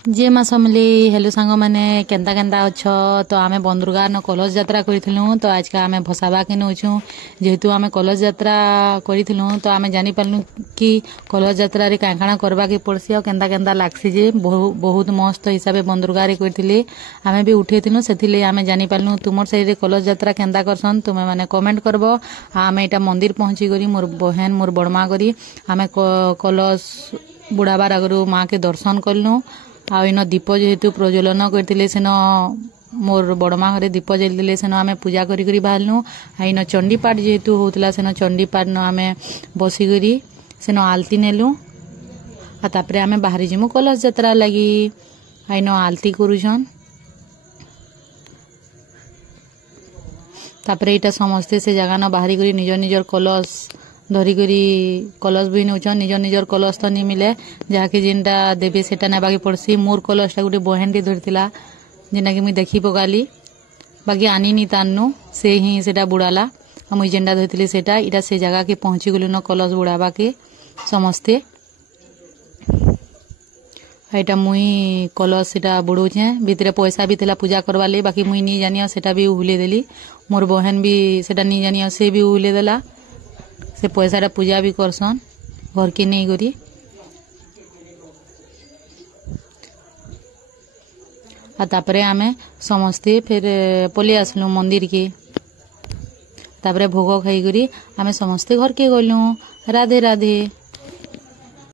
जे माँ समले हेलो सांग मैंने केन्ता केन्ता अच्छ तो आमे बंदुरगार न कलश यात्रा करिथिलु तो आज का आमे भसाबा के नउछु जेहेतु आमे कलश यात्रा करिथिलु तो आमे जानि पालनु कि कलश यात्रा रे कां काना करबा के पड़सी और केन्ता केन्ता लागसी जे बहुत मस्त हिसाबे बंदुरगार रे करिथिले आमे भी उठेथिलु सेथिले आमे जानि पालनु तुमर साइड रे कलश यात्रा केन्ता करसन तुमे माने कमेंट करबो आमे एटा मंदिर पहुंची गरी मोर बहन मोर बड़मा गरी आमे कलश बुड़ाबार आगरू माँ के दर्शन कलनु आ इन दीप जेहेतु प्रज्वलन करथिले सेन मोर बड़मा घरे दीप जलदिले सेन आमे पूजा करी करी बाहरनु आ इन चंडी पाठ जेहेतु होतला सेन चंडी पाठ न आमे बसी करी सेन आलती नेलु आ तापरे आमे बाहरी जिमु कलश यात्रा लगी आ इन आलती करूछन तापरे इटा समस्ते से जगह न बाहरी करी निजर निजर कलश धरी करी कलश भी नौछन निजर निजर कलश तो नहीं मिले जहाँकि जेनटा देवे सेटा नेबाके पड़सी मोर कलशटा गोटे बहन टी धरतिला जेनटा कि मुई देखी पकाली बाकी आनी नी तान्नु से ही सेटा बुड़ाला आ मुई जेनटा धरतिली सेटा इटा से जगह के पहुंची गलु न कलश बुड़ाबा के समस्ते एटा मुई कलश सेटा बुड़ौछे भितरे पैसा भी थिला पूजा करवा ले बाकी मुई नी जानियो सेटा भी उहुले देली मोर बहन भी सेटा नी जानियो से भी उहुले देला से पैसा पूजा भी करसन घर के नहीं करी आ तापरे आमे समस्ते फिर पले आसलु मंदिर के तापरे भोग खाई करी आमे समस्ते घर के गलु राधे राधे।